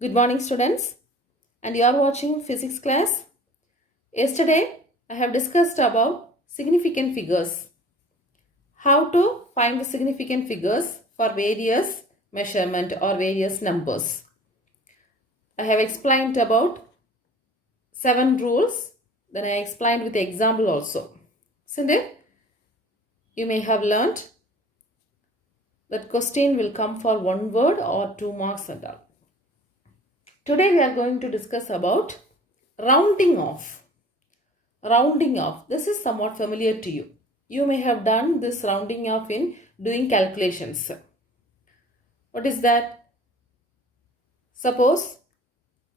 Good morning, students, and you are watching physics class. Yesterday, I have discussed about significant figures. How to find the significant figures for various measurement or various numbers. I have explained about 7 rules. Then I explained with the example also. Isn't it? You may have learnt that question will come for 1 word or 2 marks and all. Today we are going to discuss about rounding off. Rounding off. This is somewhat familiar to you. You may have done this rounding off in doing calculations. What is that? Suppose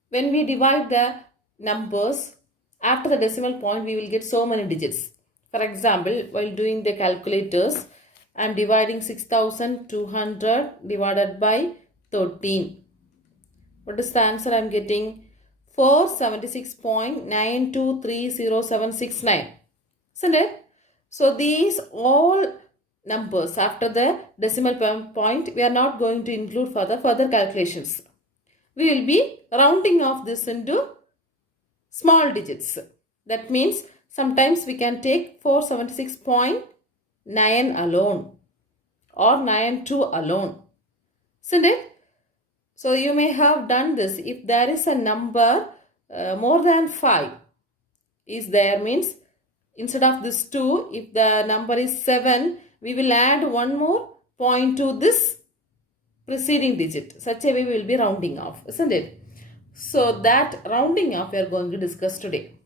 when we divide the numbers, after the decimal point we will get so many digits. For example, while doing the calculators, I am dividing 6200 divided by 13. What is the answer I am getting? 476.9230769. Isn't it? So these all numbers after the decimal point we are not going to include for the further calculations. We will be rounding off this into small digits. That means sometimes we can take 476.9 alone or 92 alone. Isn't it? So you may have done this. If there is a number more than 5 is there, means instead of this 2, if the number is 7, we will add one more point to this preceding digit. Such a way we will be rounding off, isn't it? So that rounding off we are going to discuss today.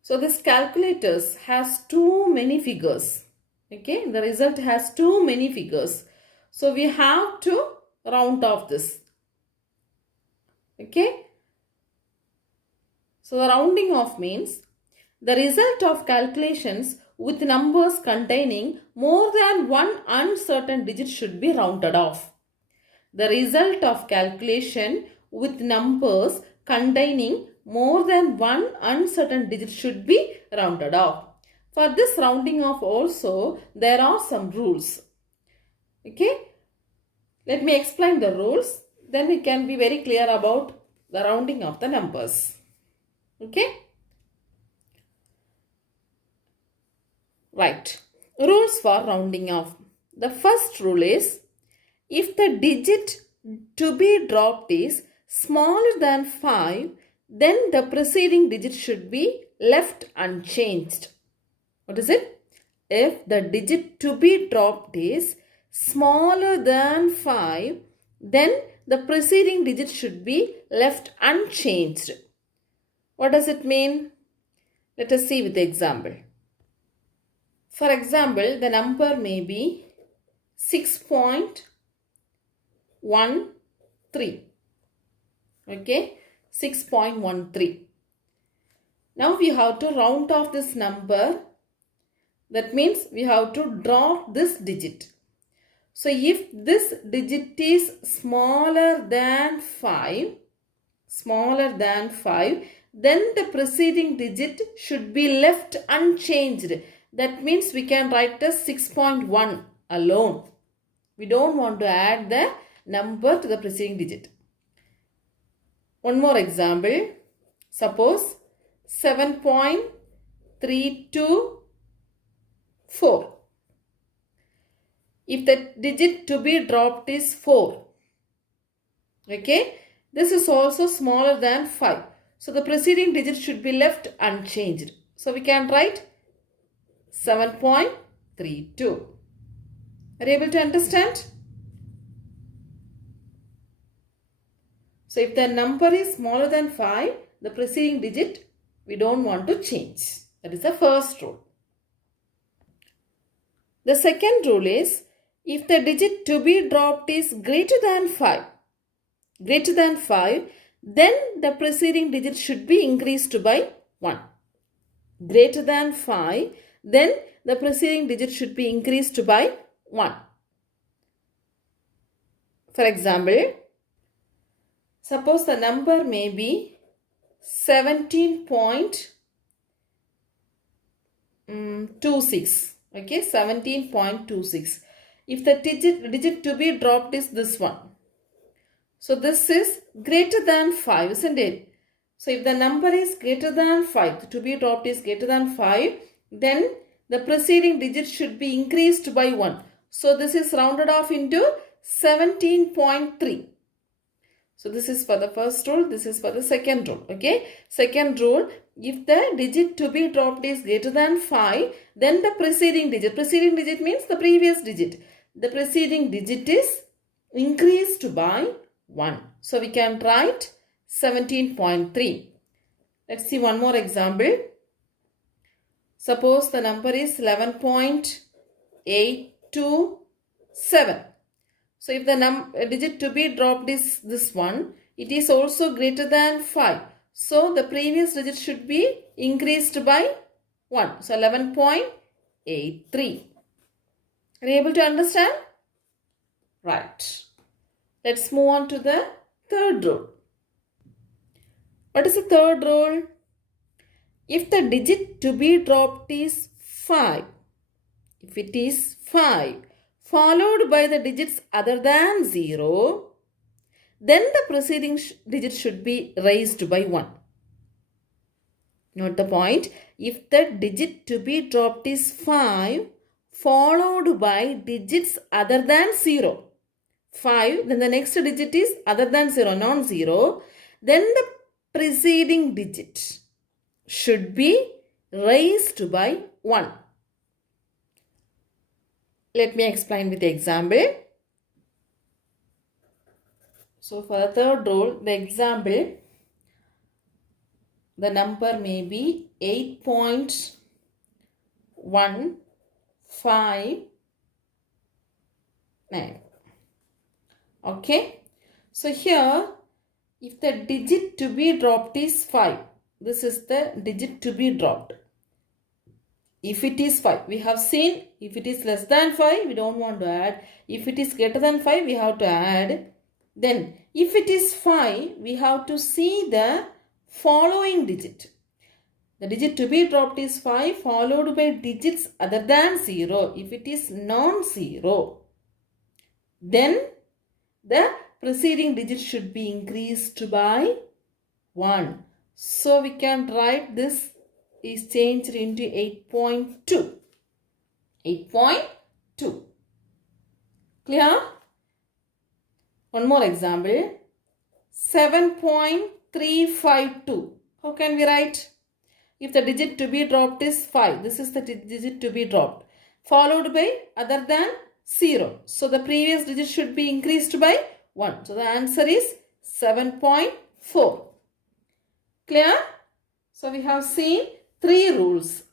So this calculators has too many figures. Okay, the result has too many figures. So we have to round off this. Okay. So the rounding off means the result of calculations with numbers containing more than one uncertain digit should be rounded off. The result of calculation with numbers containing more than one uncertain digit should be rounded off. For this rounding off also there are some rules. Okay. Let me explain the rules. Then we can be very clear about the rounding of the numbers. Okay. Right. Rules for rounding off. The first rule is, if the digit to be dropped is smaller than 5, then the preceding digit should be left unchanged. What is it? If the digit to be dropped is smaller than 5, then the preceding digit should be left unchanged. What does it mean? Let us see with the example. For example, the number may be 6.13. Okay, 6.13. Now we have to round off this number. That means we have to drop this digit. So if this digit is smaller than 5, then the preceding digit should be left unchanged. That means we can write as 6.1 alone. We don't want to add the number to the preceding digit. One more example. Suppose 7.324. If the digit to be dropped is 4. Okay. This is also smaller than 5. So the preceding digit should be left unchanged. So we can write 7.32. Are you able to understand? So if the number is smaller than 5, the preceding digit we don't want to change. That is the first rule. The second rule is, if the digit to be dropped is greater than 5, then the preceding digit should be increased by 1. Greater than 5, then the preceding digit should be increased by 1. For example, suppose the number may be 17.26. Okay, 17.26. If the digit to be dropped is this one, So this is greater than 5, isn't it? So if the number is greater than 5, the to be dropped is greater than 5, then the preceding digit should be increased by 1. So this is rounded off into 17.3. So this is for the first rule, this is for the second rule. Okay. Second rule, if the digit to be dropped is greater than 5, then the preceding digit means the previous digit. The preceding digit is increased by 1. So we can write 17.3. Let's see one more example. Suppose the number is 11.827. So if the digit to be dropped is this one, it is also greater than 5. So the previous digit should be increased by 1. So 11.83. Are you able to understand? Right. Let's move on to the third rule. What is the third rule? If the digit to be dropped is 5, if it is 5, followed by the digits other than 0, then the preceding digit should be raised by 1. Note the point. If the digit to be dropped is 5, followed by digits other than 0, 5, then the next digit is other than 0, non-zero, then the preceding digit should be raised by 1. Let me explain with the example. So for the third rule, the example, the number may be 8.159. Okay. So here, if the digit to be dropped is 5, this is the digit to be dropped. If it is 5, we have seen if it is less than 5, we don't want to add. If it is greater than 5, we have to add. Then if it is 5, we have to see the following digit. The digit to be dropped is 5 followed by digits other than 0. If it is non-zero, then the preceding digit should be increased by 1. So we can write this is changed into 8.2. 8.2. Clear? One more example. 7.352. How can we write? If the digit to be dropped is 5, this is the digit to be dropped, followed by other than 0. So the previous digit should be increased by 1. So the answer is 7.4. Clear? So we have seen 3 rules.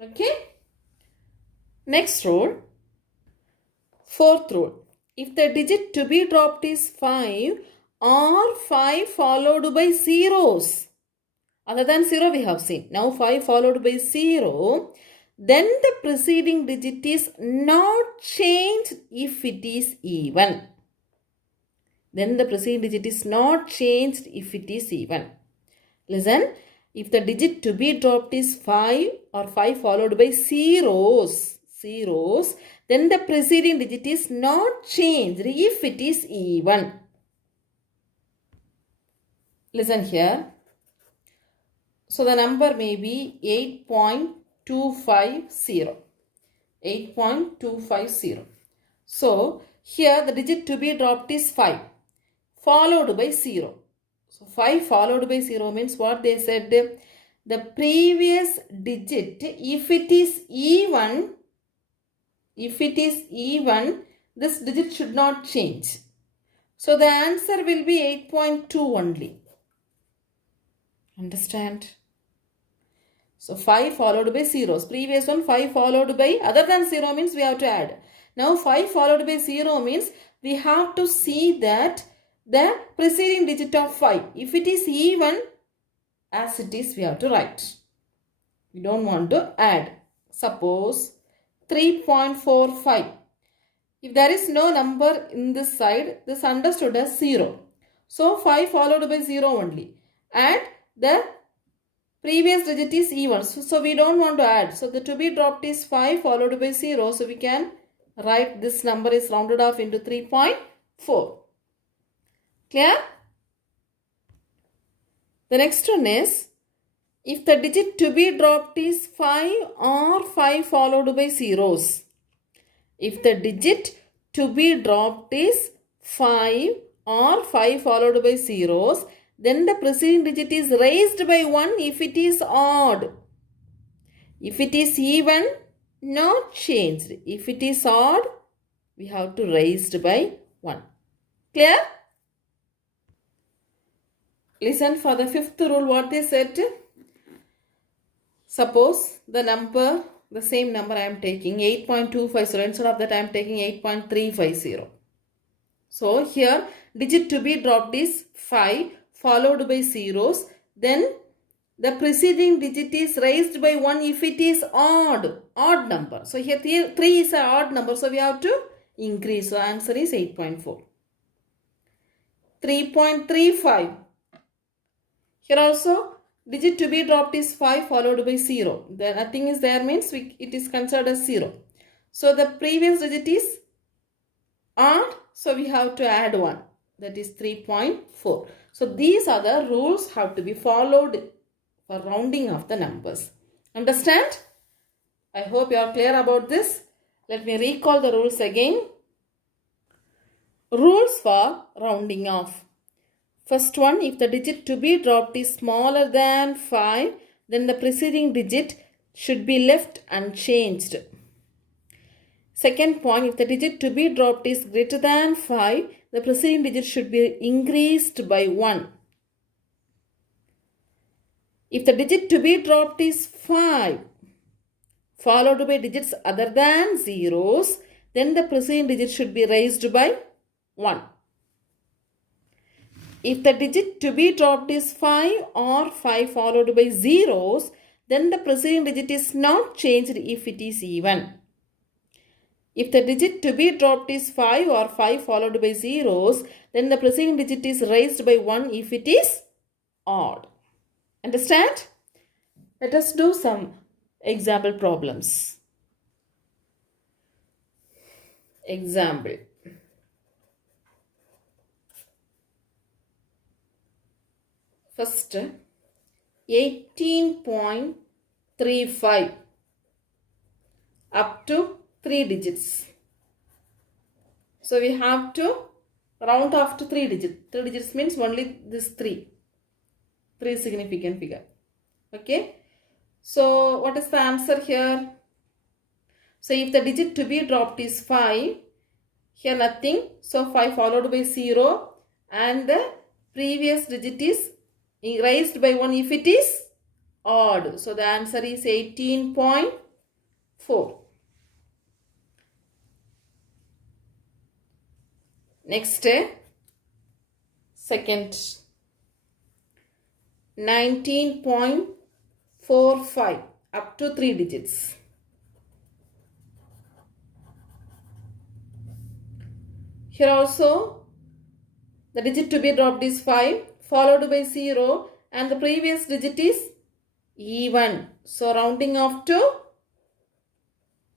Okay. Next rule. Fourth rule. If the digit to be dropped is 5 or 5 followed by zeros. Other than 0 we have seen. Now 5 followed by 0. Then the preceding digit is not changed if it is even. Then the preceding digit is not changed if it is even. Listen. If the digit to be dropped is 5 or 5 followed by zeros, then the preceding digit is not changed if it is even. Listen here. So the number may be 8.250. 8.250. So here the digit to be dropped is 5 followed by 0. So 5 followed by 0 means what they said, the previous digit, if it is even, this digit should not change. So the answer will be 8.2 only. Understand? So 5 followed by zeros. Previous one 5 followed by other than 0 means we have to add. Now 5 followed by 0 means we have to see that the preceding digit of 5. If it is even, as it is we have to write. We don't want to add. Suppose 3.45. If there is no number in this side, this understood as 0. So 5 followed by 0 only. And the previous digit is even. So we don't want to add. So the to be dropped is 5 followed by 0. So we can write this number is rounded off into 3.4. Clear? The next one is, if the digit to be dropped is 5 or 5 followed by zeros. If the digit to be dropped is 5 or 5 followed by zeros, then the preceding digit is raised by 1 if it is odd. If it is even, not changed. If it is odd, we have to raised by 1. Clear? Listen for the fifth rule what they said. Suppose the same number I am taking 8.250. Instead of that I am taking 8.350. So here digit to be dropped is 5 followed by zeros. Then the preceding digit is raised by 1 if it is odd number. So here 3 is an odd number. So we have to increase. So answer is 8.4. 3.35. Here also digit to be dropped is 5 followed by 0. Then nothing is there means it is considered as 0. So the previous digit is odd. So we have to add 1. That is 3.4. So these are the rules have to be followed for rounding of the numbers. Understand? I hope you are clear about this. Let me recall the rules again. Rules for rounding off. First one, if the digit to be dropped is smaller than 5, then the preceding digit should be left unchanged. Second point, if the digit to be dropped is greater than 5, the preceding digit should be increased by 1. If the digit to be dropped is 5, followed by digits other than zeros, then the preceding digit should be raised by 1. If the digit to be dropped is 5 or 5 followed by zeros, then the preceding digit is not changed if it is even. If the digit to be dropped is 5 or 5 followed by zeros, then the preceding digit is raised by 1 if it is odd. Understand? Let us do some example problems. Example. First, 18.35 up to 3 digits. So we have to round off to 3 digits. 3 digits means only this 3 significant figure. Okay. So what is the answer here? So if the digit to be dropped is 5, here nothing. So 5 followed by 0 and the previous digit is raised by 1 if it is odd. So the answer is 18.4. Next, second, 19.45 up to 3 digits. Here also the digit to be dropped is 5 followed by 0 and the previous digit is even. So rounding off to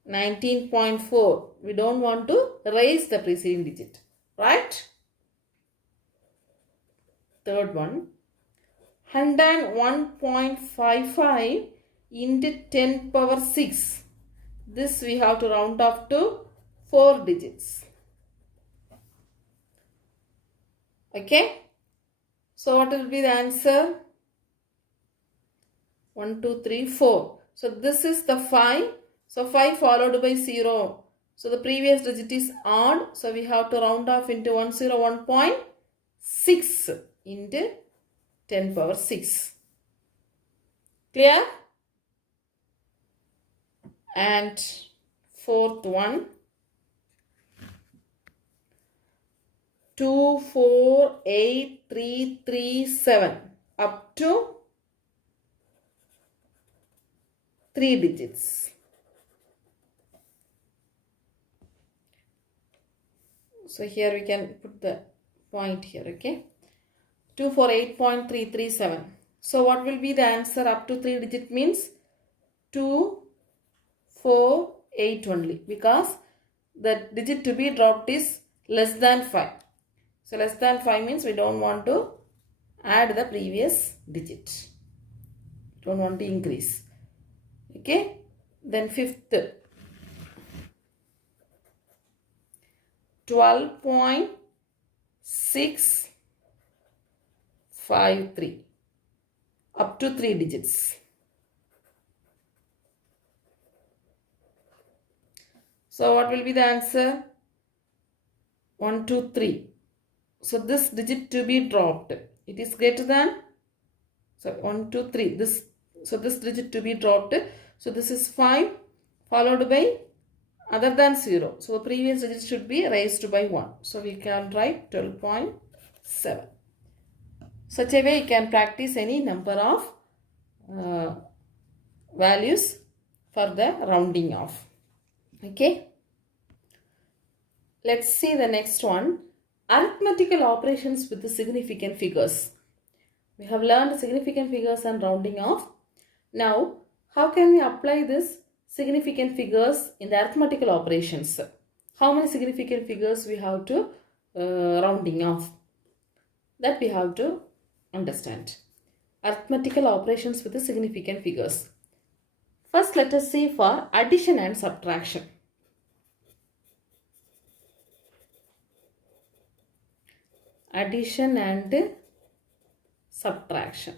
19.4. We don't want to raise the preceding digit. Right? Third one. 101.55 into 10 power 6. This we have to round off to 4 digits. Okay. So what will be the answer? 1, 2, 3, 4. So this is the 5. So 5 followed by 0. So the previous digit is odd. So we have to round off into 101.6 into 10 power 6. Clear? And fourth one. 248,337 up to 3 digits. So here we can put the point here, okay? 248.337. So what will be the answer up to 3 digit means 248 only, because the digit to be dropped is less than 5. So less than 5 means we don't want to add the previous digit. Don't want to increase. Okay. Then fifth, 12.653 up to 3 digits. So what will be the answer? 1, 2, 3. So this digit to be dropped. It is greater than, so 1, 2, 3. This digit to be dropped. So this is 5 followed by other than 0. So the previous digit should be raised by 1. So we can write 12.7. Such a way you can practice any number of values for the rounding off. Okay. Let's see the next one. Arithmetical operations with the significant figures. We have learned significant figures and rounding off. Now, how can we apply this significant figures in the arithmetical operations? How many significant figures we have to rounding off? That we have to understand. Arithmetical operations with the significant figures. First, let us see for addition and subtraction. Addition and subtraction.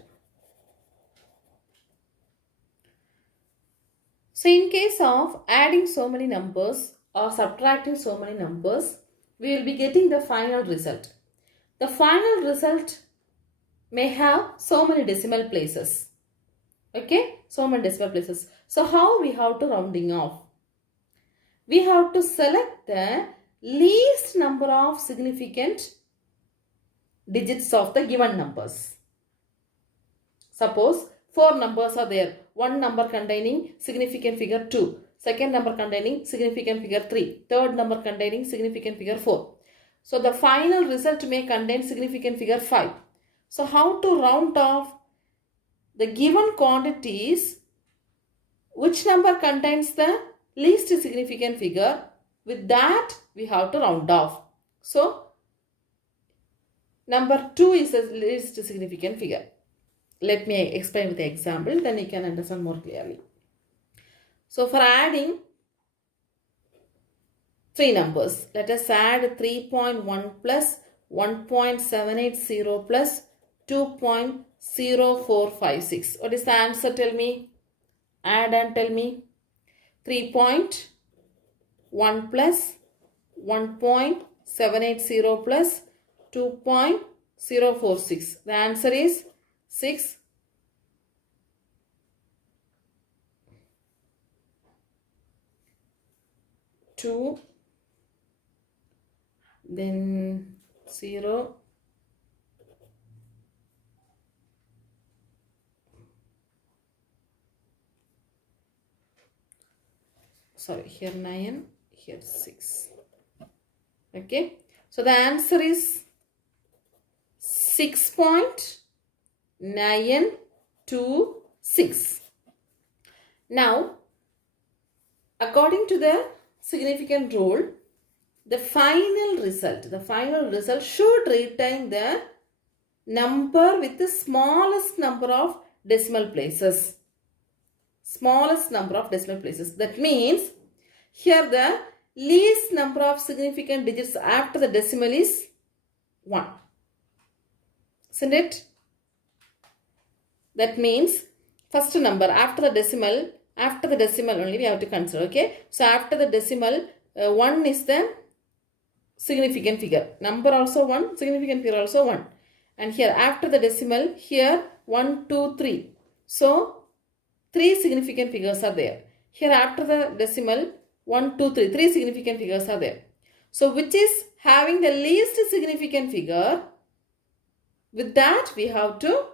So in case of adding so many numbers or subtracting so many numbers, we will be getting the final result. The final result may have so many decimal places. Okay, so many decimal places. So how we have to rounding off? We have to select the least number of significant digits of the given numbers. Suppose 4 numbers are there. One number containing significant figure 2. Second number containing significant figure 3. Third number containing significant figure 4. So the final result may contain significant figure 5. So how to round off the given quantities? Which number contains the least significant figure? With that we have to round off. So number 2 is the least significant figure. Let me explain with the example, then you can understand more clearly. So for adding 3 numbers, let us add 3.1 plus 1.780 plus 2.0456. What is the answer? Tell me. Add and tell me. 3.1 plus 1.780 plus 2.046. The answer is 6. Two, then 0, sorry, here 9, here 6. Okay, so the answer is 6.926. Now, according to the significant rule, the final result should retain the number with the smallest number of decimal places. Smallest number of decimal places. That means here the least number of significant digits after the decimal is 1. Isn't it? That means first number after the decimal only we have to consider. Okay. So after the decimal, 1 is the significant figure. Number also 1, significant figure also 1. And here after the decimal, here 1, 2, 3. So 3 significant figures are there. Here after the decimal, 1, 2, 3. 3 significant figures are there. So which is having the least significant figure? With that we have to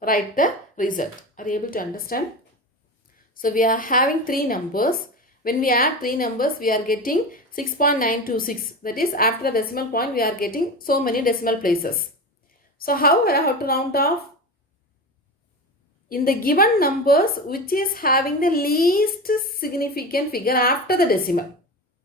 write the result. Are you able to understand? So we are having 3 numbers. When we add 3 numbers, we are getting 6.926. That is, after the decimal point, we are getting so many decimal places. So how we have to round off? In the given numbers, which is having the least significant figure after the decimal.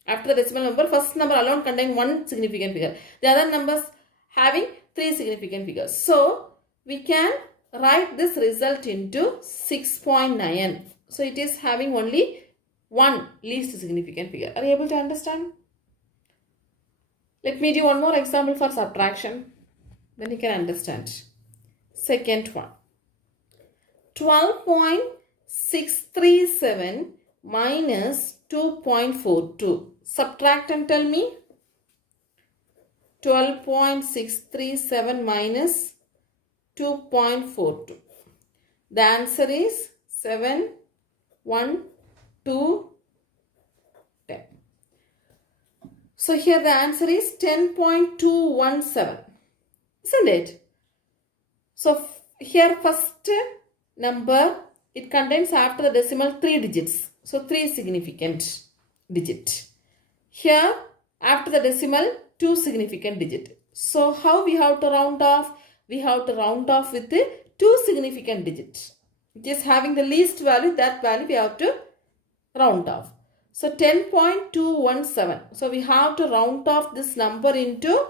After the decimal number, first number alone contains 1 significant figure. The other numbers having 3 significant figures. So we can write this result into 6.9. So it is having only one least significant figure. Are you able to understand? Let me do one more example for subtraction. Then you can understand. Second one. 12.637 minus 2.42. Subtract and tell me. 12.637 minus 2.42. The answer is 7, 1, 2, 10. So here the answer is 10.217. Isn't it? So here first number, it contains after the decimal 3 digits. So 3 significant digit. Here after the decimal 2 significant digit. So how we have to round off? We have to round off with the 2 significant digits. It is having the least value, that value we have to round off. So 10.217. So we have to round off this number into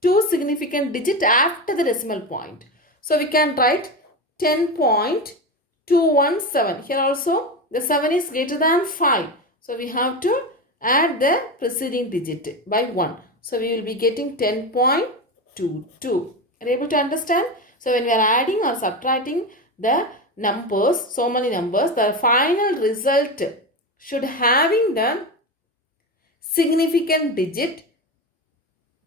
2 significant digit after the decimal point. So we can write 10.217. Here also the 7 is greater than 5. So we have to add the preceding digit by 1. So we will be getting 10.22. Are you able to understand? So when we are adding or subtracting the numbers, so many numbers, the final result should having the significant digit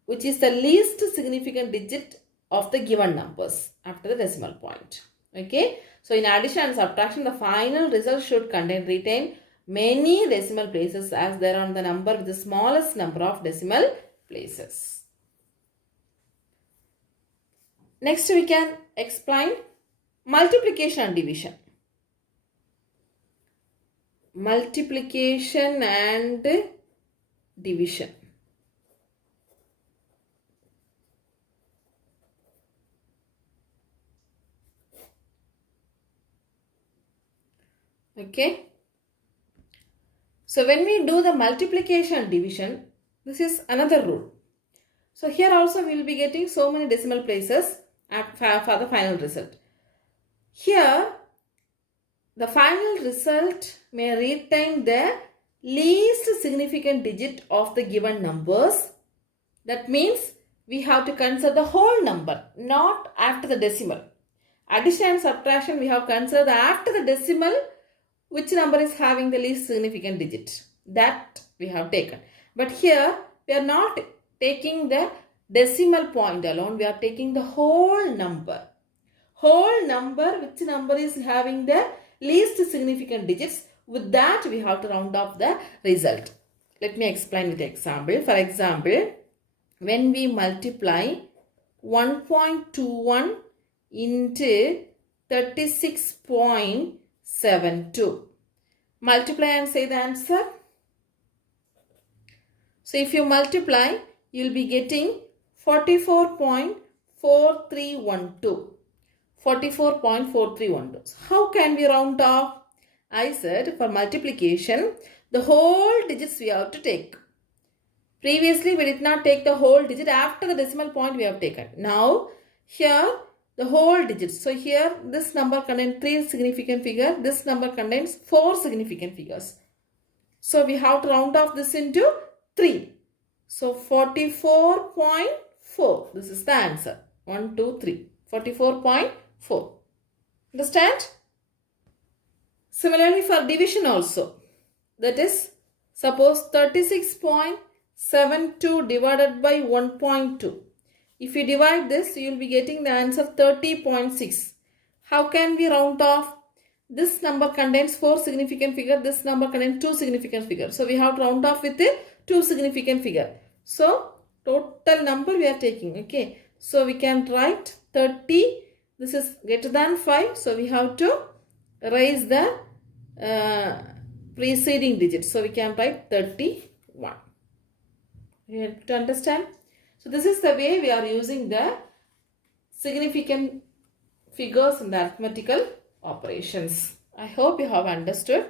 which is the least significant digit of the given numbers after the decimal point. Okay. So in addition and subtraction, the final result should retain many decimal places as there are the number with the smallest number of decimal places. Next we can explain multiplication and division. Multiplication and division. Okay. So when we do the multiplication and division, this is another rule. So here also we will be getting so many decimal places for the final result. Here the final result may retain the least significant digit of the given numbers. That means we have to consider the whole number, not after the decimal. Addition and subtraction we have considered after the decimal which number is having the least significant digit. That we have taken. But here we are not taking the decimal point alone. We are taking the whole number. Whole number, which number is having the least significant digits. With that we have to round off the result. Let me explain with the example. For example, when we multiply 1.21 into 36.72. Multiply and say the answer. So if you multiply, you will be getting 44.4312. 44.4312. How can we round off? I said for multiplication, the whole digits we have to take. Previously, we did not take the whole digit. After the decimal point we have taken. Now, here the whole digits. So here this number contains 3 significant figures. This number contains 4 significant figures. So we have to round off this into 3. So 44.4. This is the answer. 1, 2, 3. 44.4. Understand? Similarly for division also. That is, suppose 36.72 divided by 1.2. If you divide this, you will be getting the answer 30.6. How can we round off? This number contains 4 significant figures. This number contains 2 significant figures. So we have to round off with the 2 significant figure. So total number we are taking. Okay. So we can write 30. This is greater than 5. So we have to raise the preceding digit. So we can write 31. You have to understand. So this is the way we are using the significant figures in the arithmetical operations. I hope you have understood.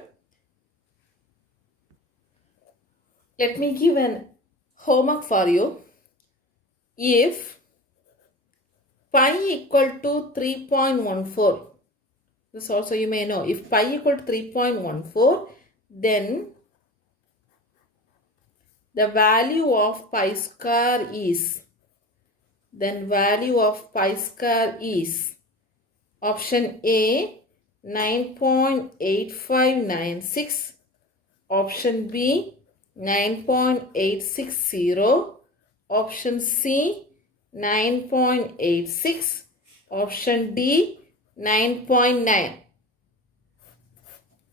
Let me give an homework for you. If pi equal to 3.14. This also you may know. If pi equal to 3.14, then the value of pi square is, option A 9.8596, option B 9.860, option C 9.86, option D 9.9.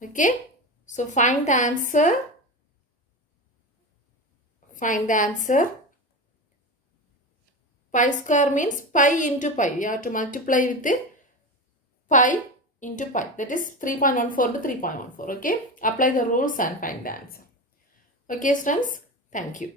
Okay, so find the answer. Pi square means pi into pi. We have to multiply with the pi into pi. That is 3.14 to 3.14. Okay, apply the rules and find the answer. Okay, students, thank you.